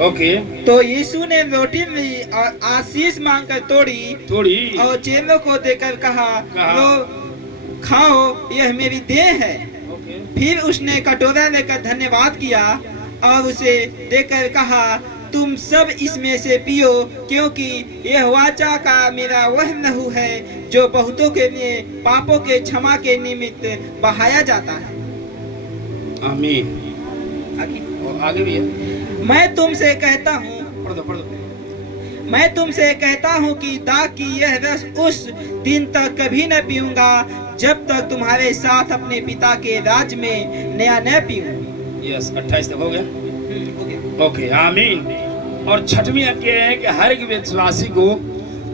Okay. तो यीशु ने रोटी ली और आशीष मांगकर तोड़ी और चेलों को देकर कहा लो खाओ, यह मेरी देह है। ओके। फिर उसने कटोरा लेकर धन्यवाद किया और उसे देकर कहा तुम सब इसमें से पियो, क्योंकि यह वाचा का मेरा वह लहू है जो बहुतों के लिए पापों के क्षमा के निमित्त बहाया जाता है। आमीन। आगे भी है। मैं तुमसे कहता हूँ पढ़ दो। मैं तुमसे कहता हूँ कि दाख की यह रस उस दिन तक कभी न पीऊंगा जब तक तुम्हारे साथ अपने पिता के राज में नया न पीऊं। यस, 28 तक हो गया। हो गया। ओके, आमीन। और छठवीं आज्ञा है कि हर एक विश्वासी को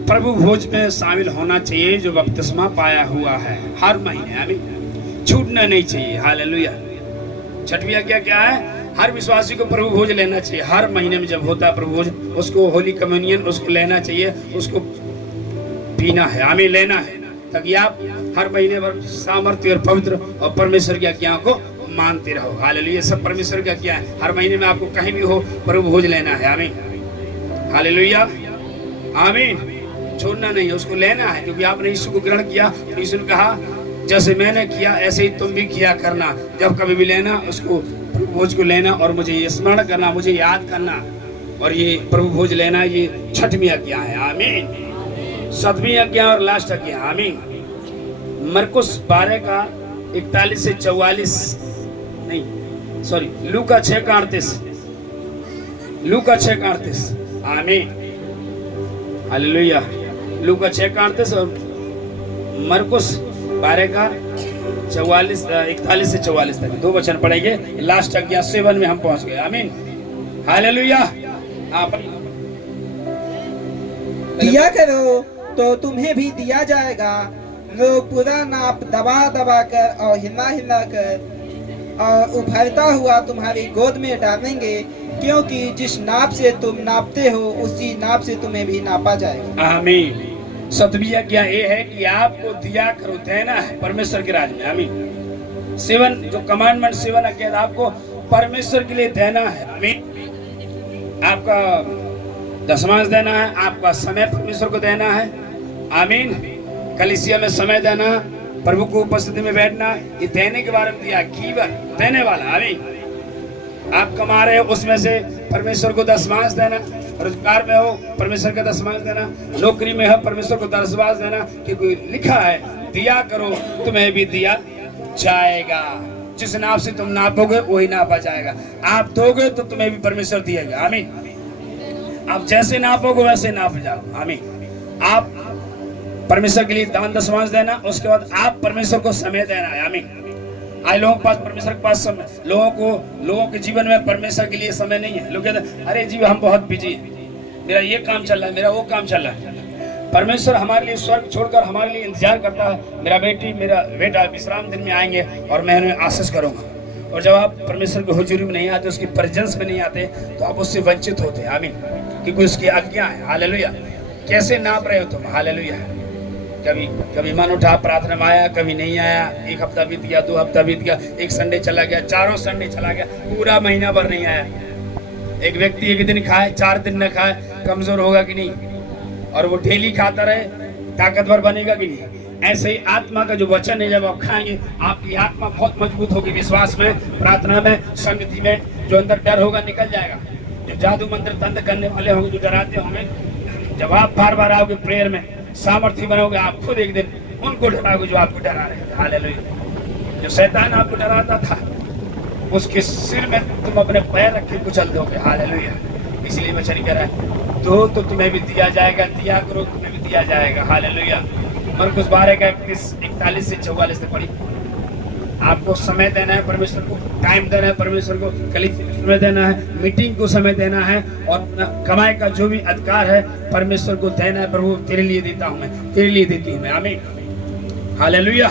प्रभु भोज में शामिल होना चाहिए जो बपतिस्मा पाया हुआ है हर महीने। आमीन, छूटना नहीं चाहिए। हालेलुया। छठवीं आज्ञा क्या है? हर विश्वासी को प्रभु भोज लेना चाहिए। हर महीने में जब होता है प्रभु भोज, उसको होली कम्युनियन उसको लेना चाहिए, उसको पीना है। आमीन, लेना है, ताकि आप हर महीने भर सामर्थ्य और पवित्र और परमेश्वर की आज्ञा को मानते रहो। हालेलुया। सब परमेश्वर की आज्ञा है। हर महीने में आपको कहीं भी हो प्रभु भोज लेना है। आमीन, हालेलुया, आमीन। छोड़ना नहीं है, उसको लेना है, क्योंकि आपने यीशु को ग्रहण किया। तो यीशु ने कहा जैसे मैंने किया ऐसे ही तुम भी किया करना। जब कभी भी लेना उसको प्रभु भोज को लेना और मुझे ये स्मरण करना, मुझे याद करना। और ये प्रभु भोज लेना ये छठवीं आज्ञा है। आमीन। सातवीं आज्ञा और लास्ट आज्ञा। आमीन। मरकुस 12 का 41 से 44 नहीं सॉरी लूका 6 का 38। लूका 6 का 38। आमीन, हालेलुया। लूका 6 का 38 और मरकुस 12 का 41 से 44 तक 2 वचन पढ़ेंगे। लास्ट आज्ञा 7 में हम पहुंच गए। आमीन, हालेलुया। दिया करो तो तुम्हें भी दिया जाएगा, लोग पूरा नाप दबा कर और हिला कर और उभरता हुआ तुम्हारी गोद में डालेंगे, क्योंकि जिस नाप से तुम नापते हो उसी नाप से तुम्हें भी नापा जाएगा। आमीन। सतवीं आज्ञा ये है कि आपको दिया करो, देना है परमेश्वर के राज में। आमीन। 7 जो कमांडमेंट 7 आज्ञा आपको परमेश्वर के लिए देना है। आमीन। आपका दशमांश देना है, आपका समय परमेश्वर को देना है। आमीन। कलीसिया में समय देना, प्रभु को उपस्थिति में बैठना, ये देने के बारे में दिया। गिवर, देने वाला। आमीन। आप कमा रहे हो उसमें से परमेश्वर को दशमांश देना, रोजगार में हो परमेश्वर का दशमांश देना, नौकरी में हो परमेश्वर को दशमांश देना, क्योंकि लिखा है दिया करो तुम्हें भी दिया जाएगा। जिस नाप से तुम नापोगे वही नापा जाएगा। आप दोगे तो तुम्हें भी परमेश्वर दिएगा। आमीन। आप जैसे नापोगे वैसे नाप जाओ। आमीन। आप परमेश्वर के लिए दान दशमांश देना, उसके बाद आप परमेश्वर को समय देना है। आमीन। आज लोगों के पास परमेश्वर के पास समय, लोगों के जीवन में परमेश्वर के लिए समय नहीं है। लोग कहते हैं अरे जी हम बहुत बिजी हैं, मेरा ये काम चल रहा है, मेरा वो काम चल रहा है। परमेश्वर हमारे लिए स्वर्ग छोड़कर हमारे लिए इंतजार करता है। मेरा बेटा विश्राम दिन में आएंगे और मैं उन्हें आशीष करूंगा। और जब आप परमेश्वर की हुजूरी में नहीं आते, उसकी प्रेजेंस में नहीं आते, तो आप उससे वंचित होते हैं। आमीन। क्योंकि उसकी आज्ञा है। हालेलुया। कैसे नाप रहे हो तुम? हालेलुया। कभी मन उठा प्रार्थना में आया, कभी नहीं आया। 1 हफ्ता बीत गया, 2 हफ्ता बीत गया, 1 संडे चला गया, 4 संडे चला गया, पूरा महीना भर नहीं आया। एक व्यक्ति 1 दिन खाए 4 दिन न खाए, कमजोर होगा कि नहीं? और वो डेली खाता रहे, ताकतवर बनेगा कि नहीं? ऐसे ही आत्मा का जो वचन है, जब आप खाएंगे आपकी आत्मा बहुत मजबूत होगी। विश्वास में, प्रार्थना में, संगति में। जो अंदर डर होगा निकल जाएगा। जो जादू मंत्र तंत्र करने वाले होंगे, जो डराते होंगे, जब आप बार बार आओगे प्रेयर में, सामर्थ्य बनोगे, आप खुद एक दिन उनको डराओगे जो आपको डरा रहे थे। हालेलुया। जो शैतान आपको डराता था उसके सिर में तुम अपने पैर रख के कुचल दोगे। हालेलुया। इसलिए वचन कह रहा है दो तो तुम्हें भी दिया जाएगा, दिया करो तुम्हें भी दिया जाएगा। हालेलुया। मरकुस 12 का 41 से 44 तक पढ़ी। आपको समय देना है परमेश्वर को, टाइम देना है परमेश्वर को, कलीसिया समय देना है, मीटिंग को समय देना है, और कमाई का जो भी अधिकार है परमेश्वर को देना है। प्रभु तेरे लिए देता हूं मैं, तेरे लिए देती हूं मैं। आमीन, हालेलुया।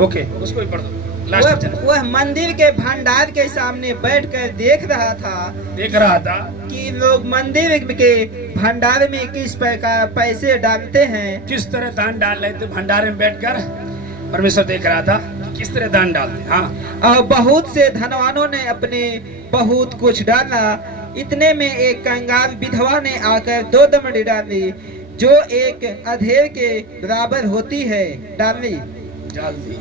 ओके, उसको भी पढ़ दो। वह मंदिर के भंडार के सामने बैठकर देख रहा था कि लोग मंदिर के भंडार में किस प्रकार पैसे डालते हैं, किस तरह दान डाल रहे थे। भंडार में बैठकर परमेश्वर देख रहा था किस तरह दान डालते। हाँ, और बहुत से धनवानों ने अपने बहुत कुछ डाला, इतने में एक कंगाल विधवा ने आकर 2 दमड़ी डाली, जो एक अधेड़ के बराबर होती है, डाली। डाल दी।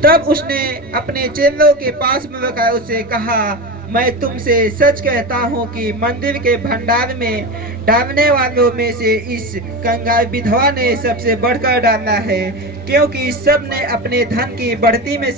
तब उसने अपने चेलों के पास में रखा, उससे कहा, मैं तुमसे सच कहता हूँ कि मंदिर के भंडार में डालने वालों में से इस कंगाल विधवा ने सबसे बढ़कर डाला है, क्योंकि सब ने अपने धन की बढ़ती में से